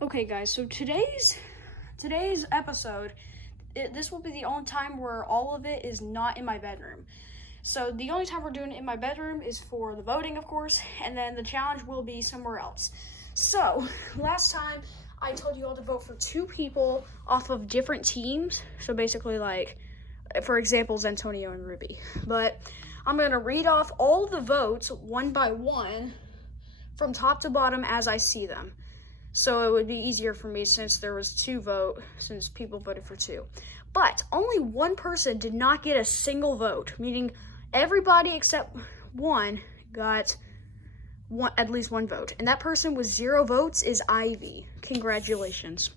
Okay, guys, so today's episode, this will be the only time where all of it is not in my bedroom. So the only time we're doing it in my bedroom is for the voting, of course, and then the challenge will be somewhere else. So last time I told you all to vote for two people off of different teams. So basically, like, for example, Antonio and Ruby. But I'm going to read off all the votes one by one from top to bottom as I see them. So it would be easier for me since since people voted for two. But only one person did not get a single vote, meaning everybody except one got at least one vote. And that person with 0 votes is Ivy. Congratulations.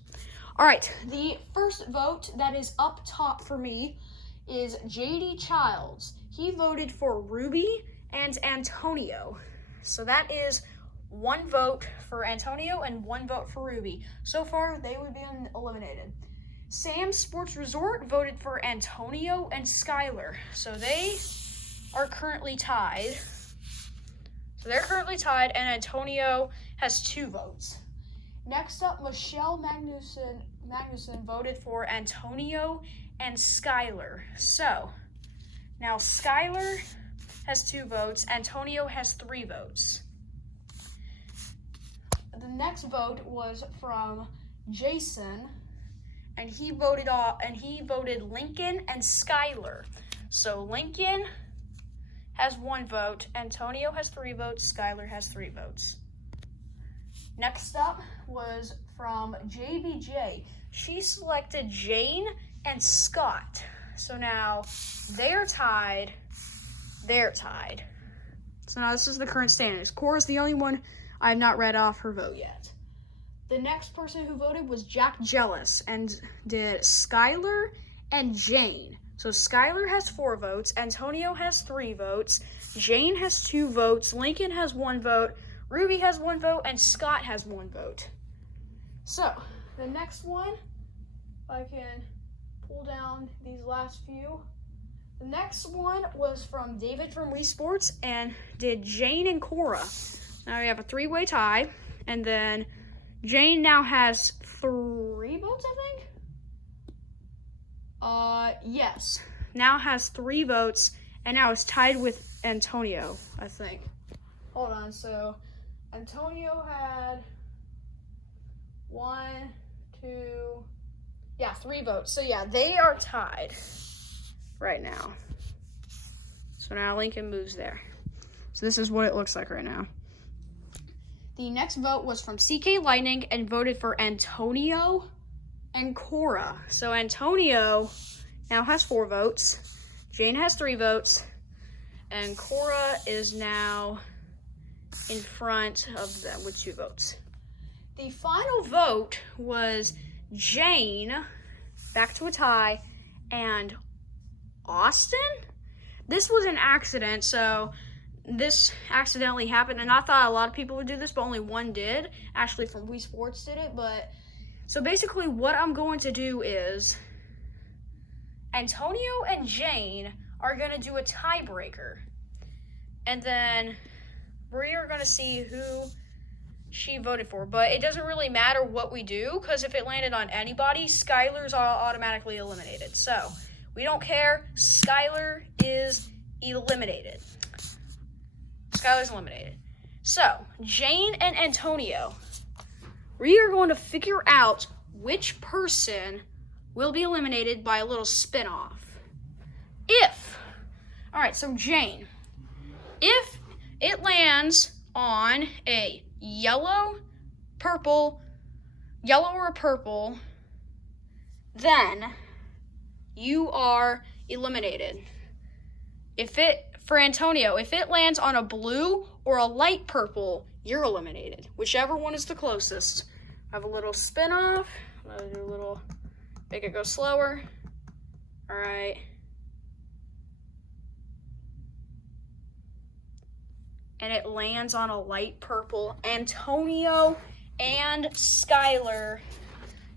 All right, the first vote that is up top for me is JD Childs. He voted for Ruby and Antonio. So that is 1 vote for Antonio and 1 vote for Ruby. So far, they would be eliminated. Sam's Sports Resort voted for Antonio and Skylar. So they are currently tied. And Antonio has 2 votes. Next up, Michelle Magnuson voted for Antonio and Skylar. So now Skylar has 2 votes. Antonio has 3 votes. The next vote was from Jason, and he voted Lincoln and Skylar. So Lincoln has 1 vote, Antonio has 3 votes, Skylar has 3 votes. Next up was from JBJ. She selected Jane and Scott. So now they're tied. So now this is the current standings. Cora's the only one I have not read off her vote yet. The next person who voted was Jack Jealous and did Skylar and Jane. So Skylar has 4 votes, Antonio has 3 votes, Jane has 2 votes, Lincoln has 1 vote, Ruby has 1 vote, and Scott has 1 vote. So the next one, if I can pull down these last few. The next one was from David from Wii Sports and did Jane and Cora. Now we have a 3-way tie, and then Jane now has 3 votes, I think? Yes. Now has 3 votes, and now is tied with Antonio, I think. Hold on, so Antonio had 3 votes. So yeah, they are tied right now. So now Lincoln moves there. So this is what it looks like right now. The next vote was from CK Lightning and voted for Antonio and Cora. So Antonio now has 4 votes, Jane has 3 votes, and Cora is now in front of them with 2 votes. The final vote was Jane, back to a tie, and Austin? This was an accident, so this accidentally happened, and I thought a lot of people would do this, but only 1 did. Ashley from Wii Sports did it, but so basically what I'm going to do is Antonio and Jane are going to do a tiebreaker, and then we are going to see who she voted for, but it doesn't really matter what we do, because if it landed on anybody, Skylar's automatically eliminated. So we don't care. Skylar is eliminated. Skylar's eliminated. So, Jane and Antonio, we are going to figure out which person will be eliminated by a little spin-off. Alright, so Jane, if it lands on a yellow or a purple, then you are eliminated. For Antonio, if it lands on a blue or a light purple, you're eliminated. Whichever one is the closest. I have a little spin off. Make it go slower. All right. And it lands on a light purple. Antonio and Skylar,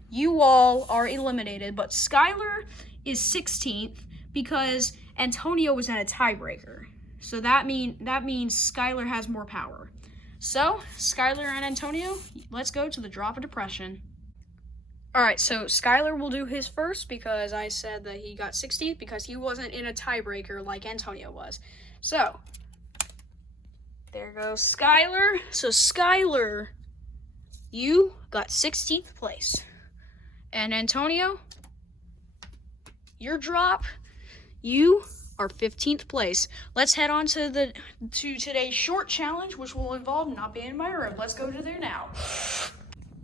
you all are eliminated, but Skylar is 16th because Antonio was in a tiebreaker. So that means Skylar has more power. So, Skylar and Antonio, let's go to the drop of depression. All right, so Skylar will do his first because I said that he got 60th because he wasn't in a tiebreaker like Antonio was. So, there goes Skylar. So, Skylar, you got 16th place. And Antonio, your drop, you are 15th place. Let's head on to today's short challenge, which will involve not being in my room. Let's go to there now.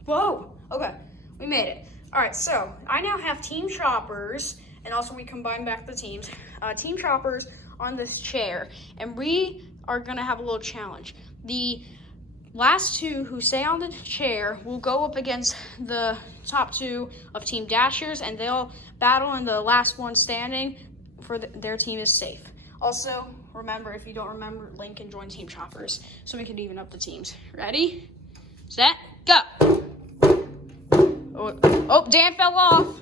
Whoa, okay. We made it. All right, so I now have Team Choppers, and also we combine back the teams. Team Choppers on this chair, and we are gonna have a little challenge. The last two who stay on the chair will go up against the top two of Team Dashers, and they'll battle, and the last one standing for their team is safe. Also, remember, if you don't remember, link and join Team Choppers so we can even up the teams. Ready, set, go. Oh, Dan fell off.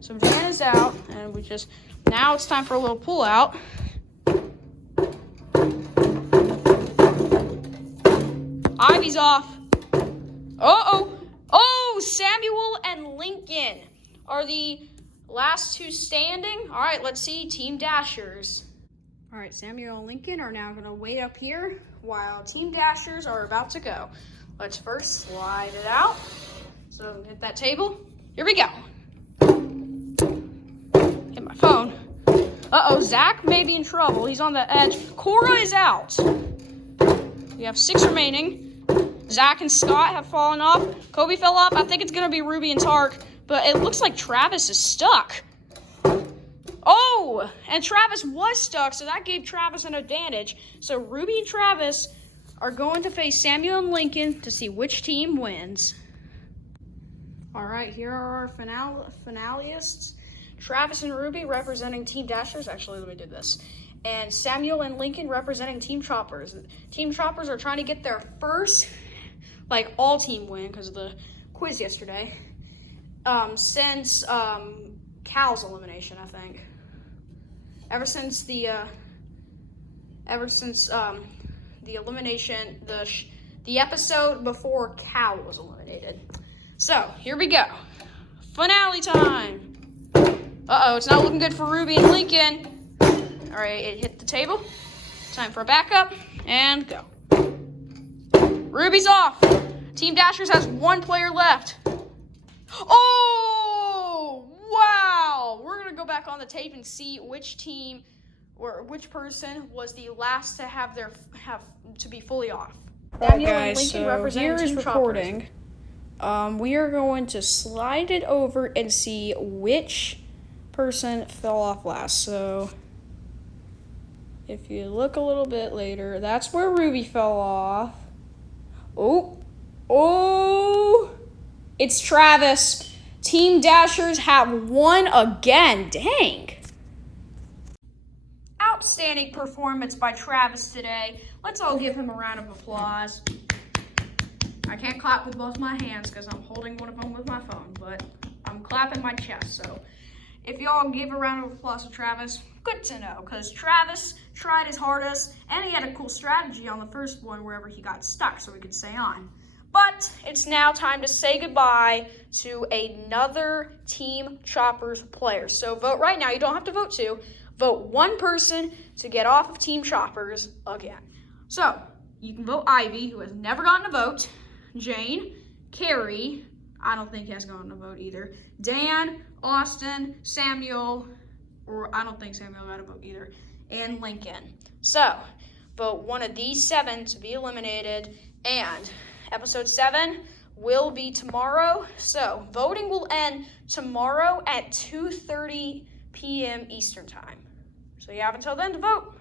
So Dan is out, and now it's time for a little pull out. Ivy's off. Oh, Samuel and Lincoln are the last two standing. All right, let's see, Team Dashers. All right, Samuel and Lincoln are now gonna wait up here while Team Dashers are about to go. Let's first slide it out. So hit that table. Here we go. Hit my phone. Zach may be in trouble. He's on the edge. Cora is out. We have 6 remaining. Zach and Scott have fallen off. Kobe fell off. I think it's gonna be Ruby and Tark, but it looks like Travis is stuck. Oh, and Travis was stuck, so that gave Travis an advantage. So Ruby and Travis are going to face Samuel and Lincoln to see which team wins. All right, here are our finalists. Travis and Ruby representing Team Dashers. Actually, let me do this. And Samuel and Lincoln representing Team Choppers. Team Choppers are trying to get their first, all-team win because of the quiz yesterday. Since Cal's elimination, I think. Ever since the elimination, the episode before Cal was eliminated. So here we go, finale time. It's not looking good for Ruby and Lincoln. All right, it hit the table. Time for a backup and go. Ruby's off. Team Dashers has 1 player left. Oh, wow. We're going to go back on the tape and see which team or which person was the last to be fully off. Daniel and Lincoln representing Team recording. We are going to slide it over and see which person fell off last. So if you look a little bit later, that's where Ruby fell off. Oh, it's Travis. Team Dashers have won again. Dang. Outstanding performance by Travis today. Let's all give him a round of applause. I can't clap with both my hands because I'm holding one of them with my phone, but I'm clapping my chest. So if y'all give a round of applause to Travis, good to know, because Travis tried his hardest, and he had a cool strategy on the first one wherever he got stuck so he could stay on. But it's now time to say goodbye to another Team Choppers player. So vote right now. You don't have to vote 2. Vote 1 person to get off of Team Choppers again. So you can vote Ivy, who has never gotten a vote, Jane, Carrie, I don't think he has gotten a vote either, Dan, Austin, Samuel, or I don't think Samuel got a vote either, and Lincoln. So vote 1 of these 7 to be eliminated, and episode 7 will be tomorrow. So voting will end tomorrow at 2:30 p.m. Eastern time. So you have until then to vote.